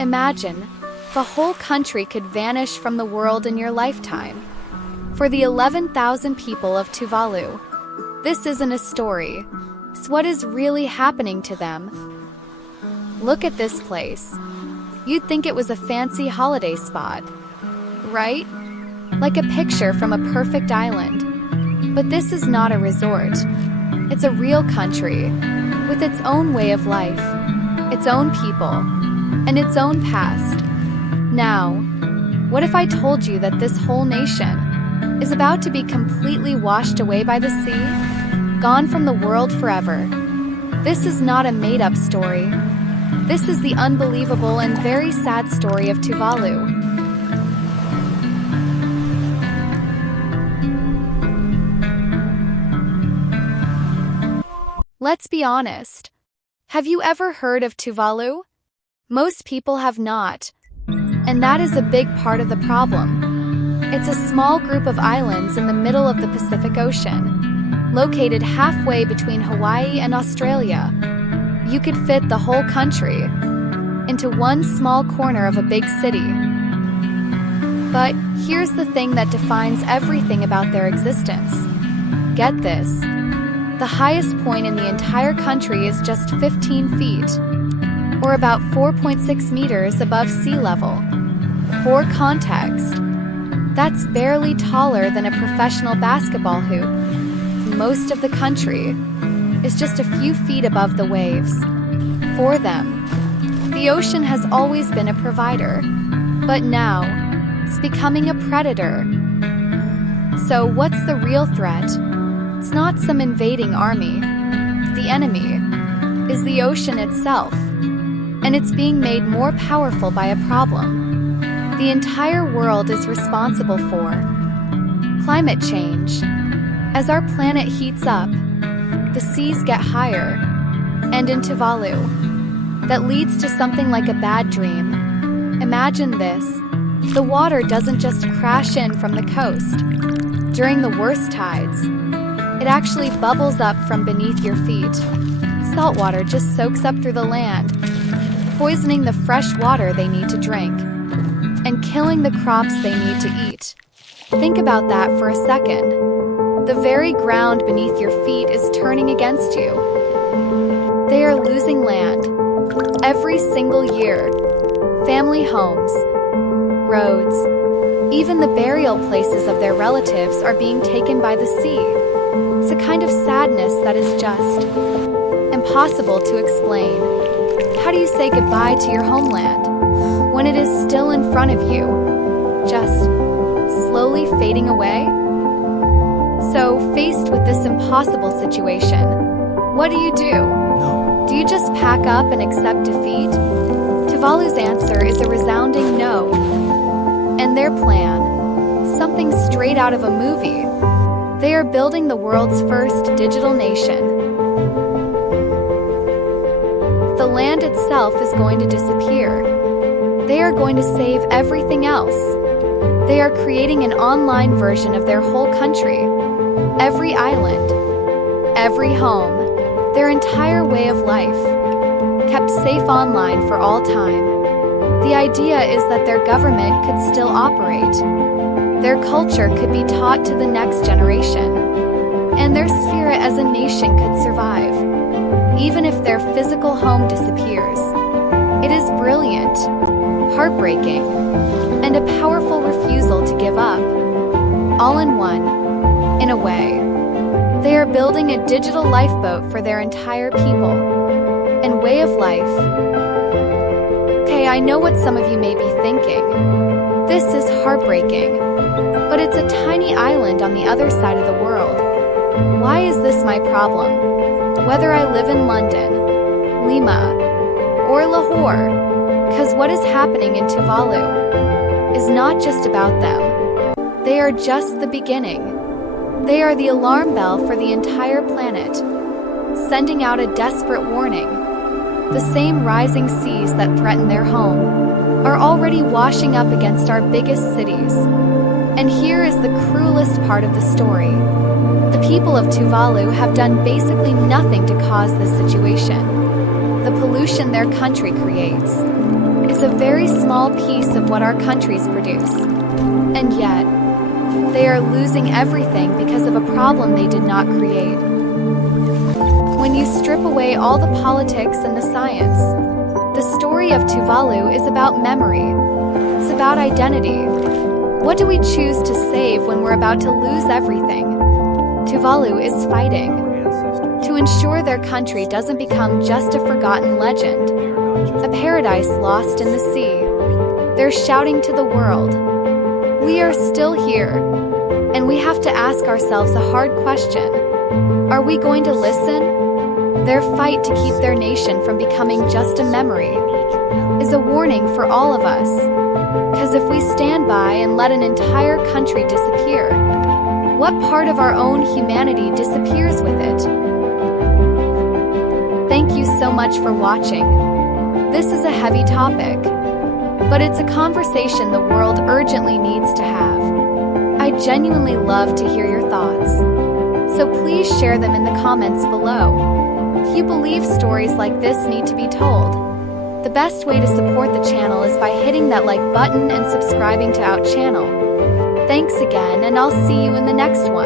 Imagine, the whole country could vanish from the world in your lifetime. For the 11,000 people of Tuvalu, this isn't a story. It's what is really happening to them. Look at this place. You'd think it was a fancy holiday spot, right? Like a picture from a perfect island. But this is not a resort. It's a real country, with its own way of life, its own people, and its own past. Now, what if I told you that this whole nation is about to be completely washed away by the sea, gone from the world forever? This is not a made-up story. This is the unbelievable and very sad story of Tuvalu. Let's be honest. Have you ever heard of Tuvalu? Most people have not. And that is a big part of the problem. It's a small group of islands in the middle of the Pacific Ocean, located halfway between Hawaii and Australia. You could fit the whole country into one small corner of a big city. But here's the thing that defines everything about their existence. Get this. The highest point in the entire country is just 15 feet, or about 4.6 meters above sea level. For context, that's barely taller than a professional basketball hoop. Most of the country is just a few feet above the waves. For them, the ocean has always been a provider, but now it's becoming a predator. So what's the real threat? It's not some invading army. The enemy is the ocean itself, and it's being made more powerful by a problem the entire world is responsible for: climate change. As our planet heats up, the seas get higher, and in Tuvalu, that leads to something like a bad dream. Imagine this: the water doesn't just crash in from the coast. During the worst tides, it actually bubbles up from beneath your feet. Salt water just soaks up through the land, poisoning the fresh water they need to drink, and killing the crops they need to eat. Think about that for a second. The very ground beneath your feet is turning against you. They are losing land every single year. Family homes, roads, even the burial places of their relatives are being taken by the sea. It's a kind of sadness that is just impossible to explain. How do you say goodbye to your homeland when it is still in front of you, just slowly fading away? So, faced with this impossible situation, what do? No. Do you just pack up and accept defeat? Tuvalu's answer is a resounding no. And their plan? Something straight out of a movie. They are building the world's first digital nation. The land itself is going to disappear. They are going to save everything else. They are creating an online version of their whole country. Every island, every home, their entire way of life, kept safe online for all time. The idea is that their government could still operate. Their culture could be taught to the next generation, and their spirit as a nation could survive, even if their physical home disappears. It is brilliant, heartbreaking, and a powerful refusal to give up. All in one, in a way. They are building a digital lifeboat for their entire people and way of life. Okay, I know what some of you may be thinking. This is heartbreaking, but it's a tiny island on the other side of the world. Why is this my problem? Whether I live in London, Lima, or Lahore, because what is happening in Tuvalu is not just about them. They are just the beginning. They are the alarm bell for the entire planet, sending out a desperate warning. The same rising seas that threaten their home are already washing up against our biggest cities. And here is the cruelest part of the story. The people of Tuvalu have done basically nothing to cause this situation. The pollution their country creates is a very small piece of what our countries produce. And yet, they are losing everything because of a problem they did not create. When you strip away all the politics and the science, the story of Tuvalu is about memory. It's about identity. What do we choose to save when we're about to lose everything? Tuvalu is fighting to ensure their country doesn't become just a forgotten legend, a paradise lost in the sea. They're shouting to the world, "We are still here." And we have to ask ourselves a hard question. Are we going to listen? Their fight to keep their nation from becoming just a memory is a warning for all of us. Because if we stand by and let an entire country disappear, what part of our own humanity disappears with it? Thank you so much for watching. This is a heavy topic, but it's a conversation the world urgently needs to have. I genuinely love to hear your thoughts, so please share them in the comments below. If you believe stories like this need to be told, the best way to support the channel is by hitting that like button and subscribing to our channel. Thanks again, and I'll see you in the next one.